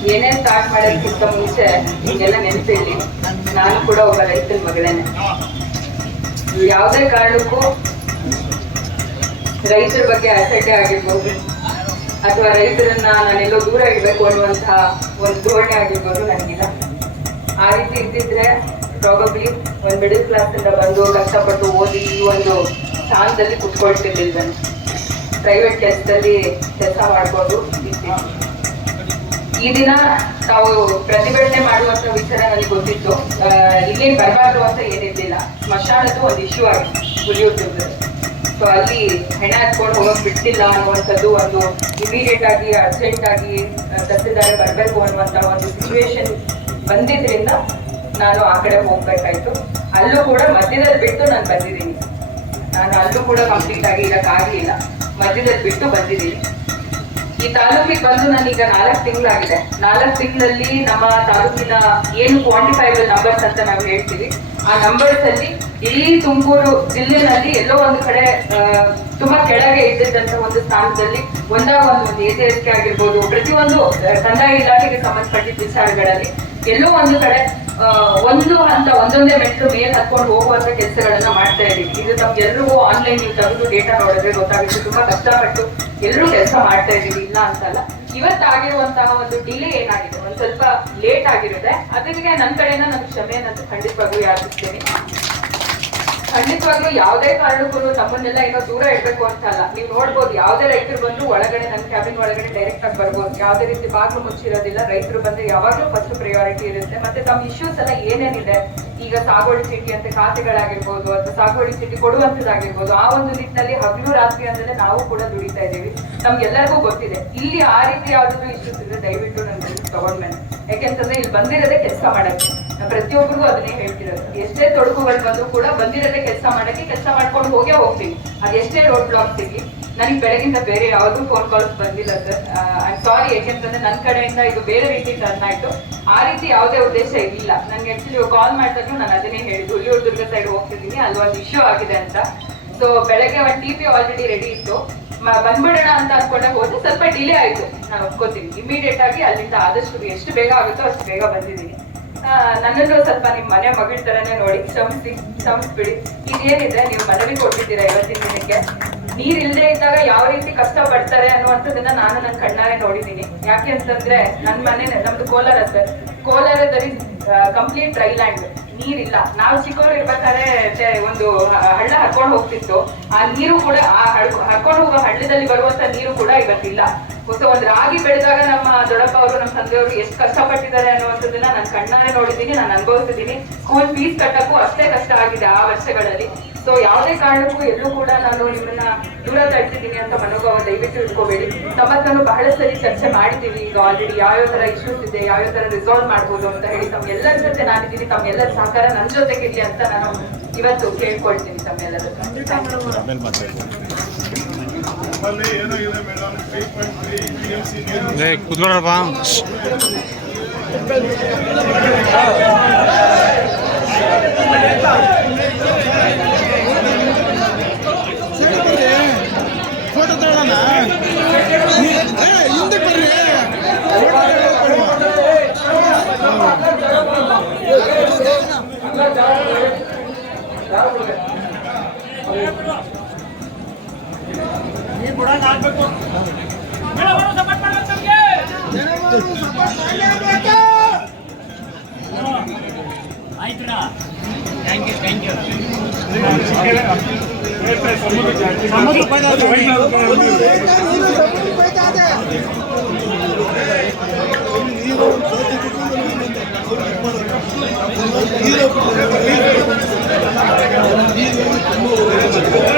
Start ಮಾಡೋದಕ್ಕಿಂತ ಮುಂಚೆ ನಿಮಗೆಲ್ಲ ನೆನಪಿರಲಿ. ನಾನು ಕೂಡ ಒಬ್ಬ ರೈತನ ಮಗಳೇನೆ. ಯಾವುದೇ ಕಾರಣಕ್ಕೂ ರೈತರ ಬಗ್ಗೆ ಅಸಡ್ಡೆ ಆಗಿರ್ಬೋದು, ಅಥವಾ ರೈತರನ್ನ ನಾನೆಲ್ಲೋ ದೂರ ಇಡಬೇಕು ಅನ್ನುವಂತಹ ಒಂದು ಧೋರಣೆ ಆಗಿರ್ಬೋದು ನನಗಿಲ್ಲ. ಆ ರೀತಿ ಇದ್ದಿದ್ರೆ ಪ್ರಾಬಬ್ಲಿ ಒಂದು ಮಿಡಲ್ ಕ್ಲಾಸ್ ಇಂದ ಬಂದು ಕಷ್ಟಪಟ್ಟು ಓದಿ ಒಂದು ಸ್ಥಾನದಲ್ಲಿ ಕುತ್ಕೊಳ್ತಿರ್ಲಿಲ್ಲ ಪ್ರೈವೇಟ್ ಕೆಲಸದಲ್ಲಿ ಕೆಲಸ ಮಾಡ್ಬೋದು ಇರ್ತೀನಿ. ಈ ದಿನ ತಾವು ಪ್ರತಿಭಟನೆ ಮಾಡುವಂತ ವಿಚಾರ ನನಗೆ ಗೊತ್ತಿತ್ತು. ಇಲ್ಲಿ ಬರಬಾರ್ದು ಅಂತ ಏನಿರ್ಲಿಲ್ಲ. ಸ್ಮಶಾನದ್ದು ಒಂದು ಇಶ್ಯೂ ಆಗಿತ್ತು ಹುಲಿಯೂರ್ದು ಸೊ ಅಲ್ಲಿ ಹೆಣ ಹತ್ಕೊಂಡು ಹೋಗೋಕ್ ಬಿಟ್ಟಿಲ್ಲ ಅನ್ನುವಂಥದ್ದು ಒಂದು ಇಮಿಡಿಯೇಟ್ ಆಗಿ ಅರ್ಜೆಂಟ್ ಆಗಿ ತಹಸೀಲ್ದಾರ ಬರಬೇಕು ಅನ್ನುವಂತ ಒಂದು ಸಿಚುವೇಶನ್ ಬಂದಿದ್ರಿಂದ ನಾನು ಆ ಕಡೆ ಹೋಗ್ಬೇಕಾಯ್ತು. ಅಲ್ಲೂ ಕೂಡ ಮಧ್ಯದಲ್ಲಿ ಬಿಟ್ಟು ನಾನು ಬಂದಿದ್ದೀನಿ. ನಾನು ಅಲ್ಲೂ ಕೂಡ ಕಂಪ್ಲೀಟ್ ಆಗಿ ಇರಕ್ಕಾಗ್ಲಿಲ್ಲ ಮಧ್ಯದಲ್ಲಿ ಬಿಟ್ಟು ಬಂದಿದ್ದೀನಿ. ಈ ತಾಲೂಕಿಗೆ ಬಂದು ನಾನೀಗ ನಾಲ್ಕು ತಿಂಗಳಾಗಿದೆ. ನಾಲ್ಕು ತಿಂಗಳಲ್ಲಿ ನಮ್ಮ ತಾಲೂಕಿನ ಏನು ಕ್ವಾಂಟಿಫೈಬಲ್ ನಂಬರ್ಸ್ ಅಂತ ನಾವು ಹೇಳ್ತೀವಿ. ಆ ನಂಬರ್ಸ್ ಅಲ್ಲಿ ಇಲ್ಲಿ ತುಮಕೂರು ಜಿಲ್ಲೆನಲ್ಲಿ ಎಲ್ಲೋ ಒಂದು ಕಡೆ ತುಂಬಾ ಕೆಳಗೆ ಇದ್ದಂತ ಒಂದು ಸ್ಥಾನದಲ್ಲಿ ಒಂದು ಒಂದು ಸಿ ಆಗಿರ್ಬೋದು ಪ್ರತಿಯೊಂದು ಕಂದಾಯ ಇಲಾಖೆಗೆ ಸಂಬಂಧಪಟ್ಟಿದ್ದ ವಿಚಾರಗಳಲ್ಲಿ ಎಲ್ಲೋ ಒಂದು ಕಡೆ ಒಂದು ಹಂತ, ಒಂದೊಂದೇ ಮೆಟ್ಲು ಮೇಲ್ ಹತ್ಕೊಂಡು ಹೋಗುವಂತ ಕೆಲಸಗಳನ್ನ ಮಾಡ್ತಾ ಇದೀವಿ. ಇದು ನಮ್ಗೆಲ್ರಿಗೂ ಆನ್ಲೈನ್ ನೀವು ತೆಗೆದು ಡೇಟಾ ನೋಡಿದ್ರೆ ಗೊತ್ತಾಗುತ್ತೆ. ತುಂಬಾ ಕಷ್ಟಪಟ್ಟು ಎಲ್ಲರೂ ಕೆಲಸ ಮಾಡ್ತಾ ಇದ್ದೀವಿ, ಇಲ್ಲ ಅಂತಲ್ಲ ಇವತ್ತಾಗಿರುವಂತಹ ಒಂದು ಡಿಲೇ ಏನಾಗಿದೆ? ಒಂದ್ ಸ್ವಲ್ಪ ಲೇಟ್ ಆಗಿರುತ್ತೆ. ಅದಕ್ಕೆ ನನ್ನ ಕಡೆಯಿಂದ ನಾನು ಕ್ಷಮೆಯನ್ನು ಖಂಡಿತವಾಗ್ಲೂ ಯಾಚಿಸ್ತೇನೆ. ಖಂಡಿತವಾಗ್ಲೂ ಯಾವುದೇ ಕಾರಣಕ್ಕೂ ತಮ್ಮನ್ನೆಲ್ಲ ಏನೋ ದೂರ ಇಡ್ಬೇಕು ಅಂತ ಅಲ್ಲ. ನೀವು ನೋಡ್ಬೋದು ಯಾವುದೇ ರೈತರು ಬಂದ್ರು ಒಳಗಡೆ ನಮ್ಮ ಕ್ಯಾಬಿನ್ ಒಳಗಡೆ ಡೈರೆಕ್ಟ್ ಆಗಿ ಬರ್ಬೋದು. ಯಾವುದೇ ರೀತಿ ಬಾಗಿಲು ಮುಚ್ಚಿರೋದಿಲ್ಲ, ರೈತರು ಬಂದ್ರೆ ಯಾವಾಗಲೂ ಫಸ್ಟ್ ಪ್ರಿಯಾರಿಟಿ ಇರುತ್ತೆ. ಮತ್ತೆ ತಮ್ಮ ಇಶ್ಯೂಸ್ ಎಲ್ಲ ಏನೇನಿದೆ, ಈಗ ಸಾಗುವಳಿ ಚೀಟಿ ಅಂತ ಖಾತೆಗಳಾಗಿರ್ಬೋದು ಅಥವಾ ಸಾಗುವಳಿ ಚೀಟಿ ಕೊಡುವಂತದ್ದಾಗಿರ್ಬೋದು ಆ ಒಂದು ನಿಟ್ಟಿನಲ್ಲಿ ಹಗಲು ರಾತ್ರಿ ಅಂದ್ರೆ ನಾವು ಕೂಡ ದುಡಿತಾ ಇದ್ದೀವಿ. ನಮ್ಗೆಲ್ಲರಿಗೂ ಗೊತ್ತಿದೆ. ಇಲ್ಲಿ ಆ ರೀತಿ ಯಾವ್ದಾದ್ರು ಇಶ್ಯೂಸ್ ಇದ್ರೆ ದಯವಿಟ್ಟು ನನ್ನ ತಗೊಂಡ್ಮೇಲೆ. ಯಾಕೆಂತಂದ್ರೆ ಇಲ್ಲಿ ಬಂದಿರೋದೇ ಕೆಲಸ ಮಾಡಕ್ಕೆ. ಪ್ರತಿಯೊಬ್ಬರಿಗೂ ಅದನ್ನೇ ಹೇಳ್ತಿರೋದು. ಎಷ್ಟೇ ತೊಡಕುಗಳು ಬಂದ್ರು ಕೂಡ ಬಂದಿರೋದೇ ಕೆಲಸ ಮಾಡಕ್ಕೆ, ಕೆಲಸ ಮಾಡ್ಕೊಂಡು ಹೋಗೇ ಹೋಗ್ತೀವಿ. ಅದೆಷ್ಟೇ ರೋಡ್ ಬ್ಲಾಕ್ ಇರ್ಲಿ ನನಗೆ ಬೆಳಗಿಂದ ಬೇರೆ ಯಾವುದೂ ಫೋನ್ ಕಾಲ್ಸ್ ಬಂದಿಲ್ಲ ಸರ್ ಐ ಸಾರಿ ಯಾಕೆಂತಂದ್ರೆ ನನ್ನ ಕಡೆಯಿಂದ ಇದು ಬೇರೆ ರೀತಿ ಟರ್ನ್ ಆಯಿತು. ಆ ರೀತಿ ಯಾವುದೇ ಉದ್ದೇಶ ಇಲ್ಲ. ನನಗೆ ಆಕ್ಚುಲಿ ಕಾಲ್ ಮಾಡಿದಾಗ ನಾನು ಅದನ್ನೇ ಹೇಳಿದ್ದು ಹುಲಿಯೂರು ದುರ್ಗ ಸೈಡ್ ಹೋಗ್ತಿದ್ದೀನಿ ಅಲ್ಲಿ ಒಂದು ಇಶ್ಯೂ ಆಗಿದೆ ಅಂತ. ಸೊ ಬೆಳಗ್ಗೆ ಒಂದು ಟಿ ಪಿ ಆಲ್ರೆಡಿ ರೆಡಿ ಇತ್ತು. ಬಂದ್ಬಿಡೋಣ ಅಂತ ಅನ್ಕೊಂಡೆ ಹೋದ್ರೆ ಸ್ವಲ್ಪ ಡಿಲೇ ಆಯ್ತು. ನಾನು ಒಪ್ಕೋತೀನಿ ಇಮಿಡಿಯೇಟ್ ಆಗಿ ಅಲ್ಲಿಂದ ಆದಷ್ಟು ಎಷ್ಟು ಬೇಗ ಆಗುತ್ತೋ ಅಷ್ಟು ಬೇಗ ಬಂದಿದ್ದೀನಿ. ನನ್ನನ್ನು ಸ್ವಲ್ಪ ನಿಮ್ಮ ಮನೆ ಮಗಳ ಥರನೇ ನೋಡಿ, ಕ್ಷಮಿಸಿ, ಕ್ಷಮಿಸ್ಬಿಡಿ. ಇದೇನಿದೆ ನೀವು ಮನವಿ ಕೊಟ್ಟಿದ್ದೀರಾ ಇವತ್ತಿನ ದಿನಕ್ಕೆ? ನೀರ್ ಇಲ್ಲದೆ ಇದ್ದಾಗ ಯಾವ ರೀತಿ ಕಷ್ಟ ಪಡ್ತಾರೆ ಅನ್ನುವಂಥದ್ದನ್ನ ನಾನು ನನ್ನ ಕಣ್ಣಾರೆ ನೋಡಿದ್ದೀನಿ. ಯಾಕೆ ಅಂತಂದ್ರೆ ನನ್ನ ಮನೆ ನಮ್ದು ಕೋಲಾರ ಸರ್. ಕೋಲಾರದಲ್ಲಿ ಕಂಪ್ಲೀಟ್ ಡ್ರೈ ಲ್ಯಾಂಡ್ ನೀರಿಲ್ಲ. ನಾವು ಚಿಕ್ಕವರು ಇರ್ಬೇಕಾದ್ರೆ ಒಂದು ಹಳ್ಳ ಹರ್ಕೊಂಡು ಹೋಗ್ತಿತ್ತು. ಆ ನೀರು ಕೂಡ, ಆ ಹರ್ಕೊಂಡು ಹೋಗೋ ಹಳ್ಳದಲ್ಲಿ ಬರುವಂತ ನೀರು ಕೂಡ ಇವತ್ತಿಲ್ಲ. ಸೊ ಒಂದು ರಾಗಿ ಬೆಳೆದಾಗ ನಮ್ಮ ದೊಡ್ಡಪ್ಪ ಅವರು, ನಮ್ಮ ತಂದೆಯವರು ಎಷ್ಟು ಕಷ್ಟಪಟ್ಟಿದ್ದಾರೆ ಅನ್ನುವಂಥದ್ದನ್ನ ನಾನು ಕಣ್ಣಾರೆ ನೋಡಿದ್ದೀನಿ, ನಾನು ಅನುಭವಿಸಿದ್ದೀನಿ. ಸ್ಕೂಲ್ ಫೀಸ್ ಕಟ್ಟಕ್ಕೂ ಅಷ್ಟೇ ಕಷ್ಟ ಆಗಿದೆ ಆ ವರ್ಷಗಳಲ್ಲಿ. ಸೊ ಯಾವುದೇ ಕಾರಣಕ್ಕೂ ಎಲ್ಲೂ ಕೂಡ ನಾನು ನಿಮ್ಮನ್ನ ದೂರ ತಳ್ತಿದ್ದೀನಿ ಅಂತ ಮನೋಭಾವ ದಯವಿಟ್ಟು ಇಟ್ಕೋಬೇಡಿ ತಮ್ಮ ತಾನು ಬಹಳ ಸರಿ ಚರ್ಚೆ ಮಾಡಿದ್ದೀವಿ. ಈಗ ಆಲ್ರೆಡಿ ಯಾವ್ಯಾವ ಥರ ಇಶ್ಯೂಸ್ ಇದೆ ಯಾವ್ಯಾವ ಥರ ರಿಸಾಲ್ವ್ ಮಾಡ್ಬೋದು ಅಂತ ಹೇಳಿ ತಮ್ಮೆಲ್ಲರ ಜೊತೆ ನಾನಿದ್ದೀನಿ. ತಮ್ಮೆಲ್ಲರ ಸಹಕಾರ ನನ್ನ ಜೊತೆಗಿರ್ಲಿ ಅಂತ ನಾನು ಇವತ್ತು ಕೇಳ್ಕೊಳ್ತೀನಿ ತಮ್ಮೆಲ್ಲರ ಬುಡಾನ್ ಆಗ್ಬೇಕು ಆಯ್ತಾ ಥ್ಯಾಂಕ್ ಯು ಥ್ಯಾಂಕ್ ಯು ಸಮುದ್ರ ನೀರು ನೀರು ತುಂಬ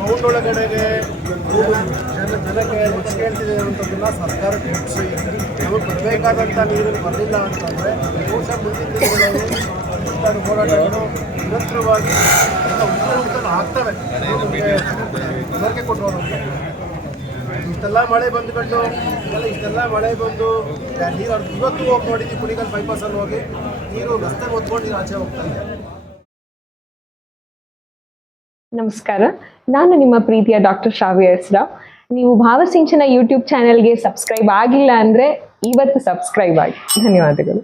ಗ್ರೌಂಡ್ ಒಳಗಡೆಗೆ ಜನ ಜನಕ್ಕೆ ಹೆಚ್ಚು ಕೇಳ್ತಿದೆ ಅನ್ನೋದನ್ನ ಸರ್ಕಾರ ಹೆಚ್ಚು ನಮಗೆ ಬರಬೇಕಾದಂಥ ನೀರು ಬರಲಿಲ್ಲ ಅಂತಂದರೆ ಬಹುಶಃ ಮುಂದಿನ ದಿನಗಳಲ್ಲಿ ಹೋರಾಟಗಳು ನಿರಂತರವಾಗಿ ಉತ್ತರ ಉತ್ತರ ಆಗ್ತವೆ. ನಮಗೆ ಕೊಟ್ಟು ಇಷ್ಟೆಲ್ಲ ಮಳೆ ಬಂದುಕೊಂಡು ಎಲ್ಲ ಇಷ್ಟೆಲ್ಲ ಮಳೆ ಬಂದು ನೀರು ಇವತ್ತು ಹೋಗಿ ನೋಡಿದ್ವಿ ಕುಣಿಗಲ್ ಬೈಪಾಸಲ್ಲಿ ಹೋಗಿ. ನೀರು ರಸ್ತೆ ಹೊತ್ಕೊಂಡು ನೀರು ಆಚೆ ಹೋಗ್ತಾ ಇದೆ. ನಮಸ್ಕಾರ. ನಾನು ನಿಮ್ಮ ಪ್ರೀತಿಯ ಡಾಕ್ಟರ್ ಶ್ರಾವ್ಯ ಹೆಸ್ರಾವ್ ನೀವು ಭಾವಸಿಂಚನ ಯೂಟ್ಯೂಬ್ ಚಾನೆಲ್ಗೆ ಸಬ್ಸ್ಕ್ರೈಬ್ ಆಗಿಲ್ಲ ಅಂದರೆ ಇವತ್ತು ಸಬ್ಸ್ಕ್ರೈಬ್ ಆಗಿ. ಧನ್ಯವಾದಗಳು.